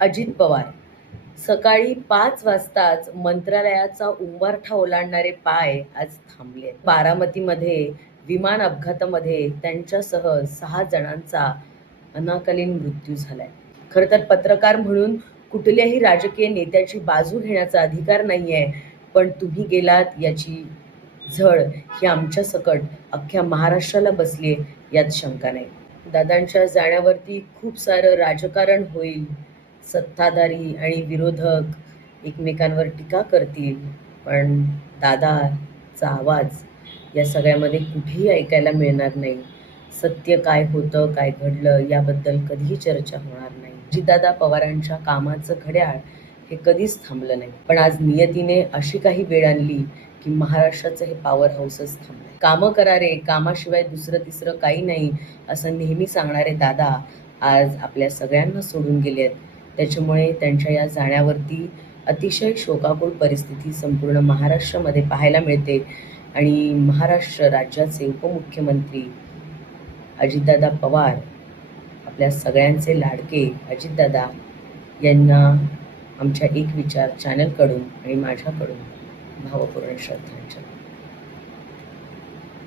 अजित पवार सकाळी 5 वाजताच मंत्रालयाचा उंबरठा ओलांडणारे पाय आज थांबले. बारामतीमध्ये विमान अपघातामध्ये त्यांच्यासह 6 जणांचा अनाकलीन मृत्यू झालाय. खरं तर पत्रकार म्हणून कुठल्याही राजकीय नेत्याची बाजू घेण्याचा अधिकार नाहीये, पण तुम्ही गेलात याची झळ ही आमच्या सकट अख्ख्या महाराष्ट्राला बसली यात शंका नाही. दादांच्या जाण्यावरती खूप सारं राजकारण होईल, सत्ताधारी आणि विरोधक एकमेकांवर टीका करतील, पण दादाचा आवाज या सगळ्यामध्ये कुठेही ऐकायला मिळणार नाही. सत्य काय होतं, काय घडलं याबद्दल कधीही चर्चा होणार नाही. अजितदादा पवारांच्या कामाचं घड्याळ हे कधीच थांबलं नाही, पण आज नियतीने अशी काही वेळ आणली की महाराष्ट्राचं हे पॉवर हाऊसच थांबलं. कामं करा रे, कामाशिवाय दुसरं तिसरं काही नाही असं नेहमी सांगणारे दादा आज आपल्या सगळ्यांना सोडून गेले आहेत. त्याच्यामुळे त्यांच्या या जाण्यावरती अतिशय शोकाकुळ परिस्थिती संपूर्ण महाराष्ट्रामध्ये पाहायला मिळते आणि महाराष्ट्र राज्याचे उपमुख्यमंत्री अजितदादा पवार, आपल्या सगळ्यांचे लाडके अजितदादा यांना आमच्या एक विचार चॅनलकडून आणि माझ्याकडून भावपूर्ण श्रद्धांजली.